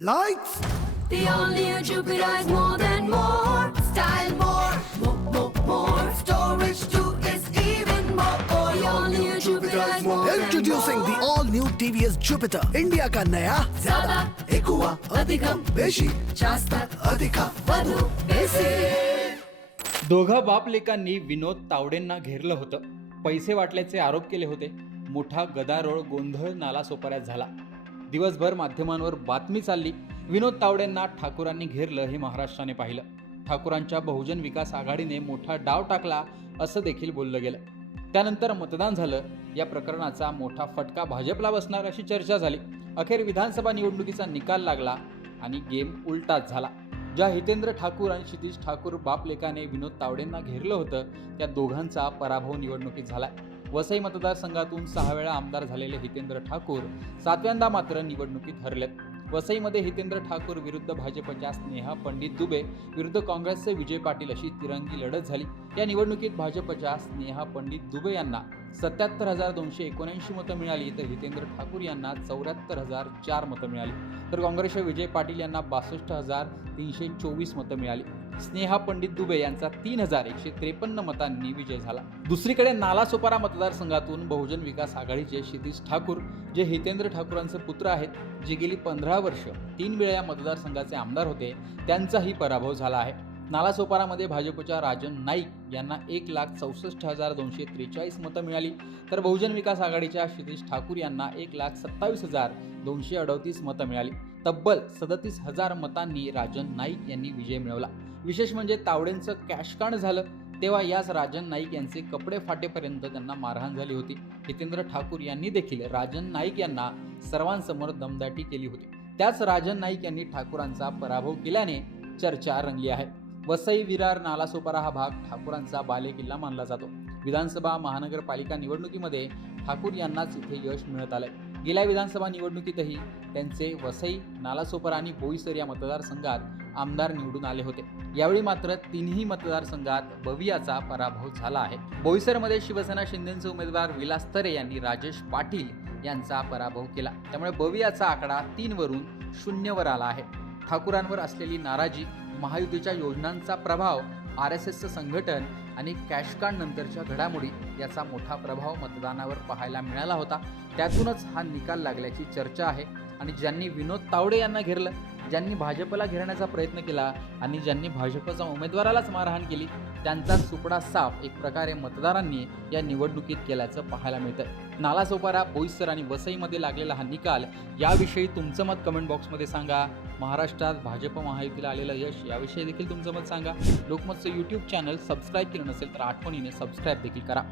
Lights! The all-new Jupiter is more than more. Style more. Storage too is even more. The all-new Jupiter is more than Introducing the all-new TVS Jupiter, India का नया ज्यादा एकुआ अधिकम बेशी जास्त अधिका वधू बेसी. दोघा बाप लेकांनी विनोद तावडेंना घेरलं होतं. पैसे वाटल्याचे आरोप केले होते. मोठा गदारोळ गोंधळ नालासोपाऱ्यात झाला. दिवसभर माध्यमांवर बातमी चालली. विनोद तावडेंना ठाकूरांनी घेरलं हे महाराष्ट्राने पाहिलं. ठाकूरांच्या बहुजन विकास आघाडीने मोठा डाव टाकला असं देखील बोललं गेलं. त्यानंतर मतदान झालं. या प्रकरणाचा मोठा फटका भाजपला बसणार अशी चर्चा झाली. अखेर विधानसभा निवडणुकीचा निकाल लागला आणि गेम उलटाच झाला. ज्या हितेंद्र ठाकूर आणि क्षितिज ठाकूर बापलेकाने विनोद तावडेंना घेरलं होतं त्या दोघांचा पराभव निवडणुकीत झाला. वसई मतदारसंघातून 6 वेळा आमदार झालेले हितेंद्र ठाकूर 7व्यांदा मात्र निवडणुकीत हरलेत. वसईमध्ये हितेंद्र ठाकूर विरुद्ध भाजपच्या स्नेहा पंडित दुबे विरुद्ध काँग्रेसचे विजय पाटील अशी तिरंगी लढत झाली. या निवडणुकीत भाजपच्या स्नेहा पंडित दुबे यांना 77,279 मतं मिळाली तर हितेंद्र ठाकूर यांना 74,004 मतं मिळाली तर काँग्रेसच्या विजय पाटील यांना 62,324 मतं मिळाली. स्नेहा पंडित दुबे यांचा 3,153 मतांनी विजय झाला. दुसरीकडे नालासोपारा मतदारसंघातून बहुजन विकास आघाडीचे क्षितिज ठाकूर जे हितेंद्र ठाकूरांचे पुत्र आहेत, जे गेली 15 वर्ष 3 वेळा या मतदारसंघाचे आमदार होते, त्यांचाही पराभव झाला आहे. नालासोपारामध्ये भाजपच्या राजन नाईक यांना 1,64,243 मतं मिळाली तर बहुजन विकास आघाडीच्या क्षितिज ठाकूर यांना 1,27,238 मतं मिळाली. तब्बल 37,000 मतांनी राजन नाईक यांनी विजय मिळवला. विशेष म्हणजे तावडेंचं कॅशकाण झालं तेव्हा याच राजन नाईक यांचे कपडे फाटेपर्यंत त्यांना मारहाण झाली होती. हितेंद्र ठाकूर यांनी देखील राजन नाईक यांना सर्वांसमोर दमदाटी केली होती. त्याच राजन नाईक यांनी ठाकूरांचा पराभव केल्याने चर्चा रंगली आहे. वसई विरार नालासोपारा हा भाग ठाकूरांचा बालेकिल्ला मानला जातो. विधानसभा महानगरपालिका निवडणुकीमध्ये ठाकूर यांनाच इथे यश मिळत आलंय. गेल्या विधानसभा निवडणुकीतही त्यांचे वसई, नालासोपारा आणि बोईसर या मतदारसंघात आमदार निवडून आले होते. यावेळी मात्र तिन्ही मतदारसंघात बवियाचा पराभव झाला आहे. बोईसरमध्ये शिवसेना शिंदेचे उमेदवार विलास तरे यांनी राजेश पाटील यांचा पराभव केला. त्यामुळे बवियाचा आकडा 3 वरून 0 वर आला आहे. ठाकूरांवर असलेली नाराजी, महायुतीच्या योजनांचा प्रभाव, RSSचं संघटन आणि कॅशकार्ड नंतरच्या घडामोडी याचा मोठा प्रभाव मतदानावर पाहायला मिळाला होता. त्यातूनच हा निकाल लागल्याची चर्चा आहे. आणि ज्यांनी विनोद तावडे यांना घेरलं, ज्यांनी भाजपला घेरण्याचा प्रयत्न केला आणि ज्यांनी भाजपच्या उमेदवारालाच मारहाण केली, त्यांचा सुपडा साफ एक प्रकारे मतदारांनी या निवडणुकीत केल्याचं पाहायला मिळतं. नालासोपारा, बोईसर आणि वसईमध्ये लागलेला हा निकाल याविषयी तुमचं मत कमेंट बॉक्समध्ये सांगा. महाराष्ट्रात भाजप महायुतीला आलेलं यश याविषयी देखील तुमचं मत सांगा. लोकमतचं YouTube चॅनल सबस्क्राईब केलं नसेल तर आठवणीने सबस्क्राईब देखील करा.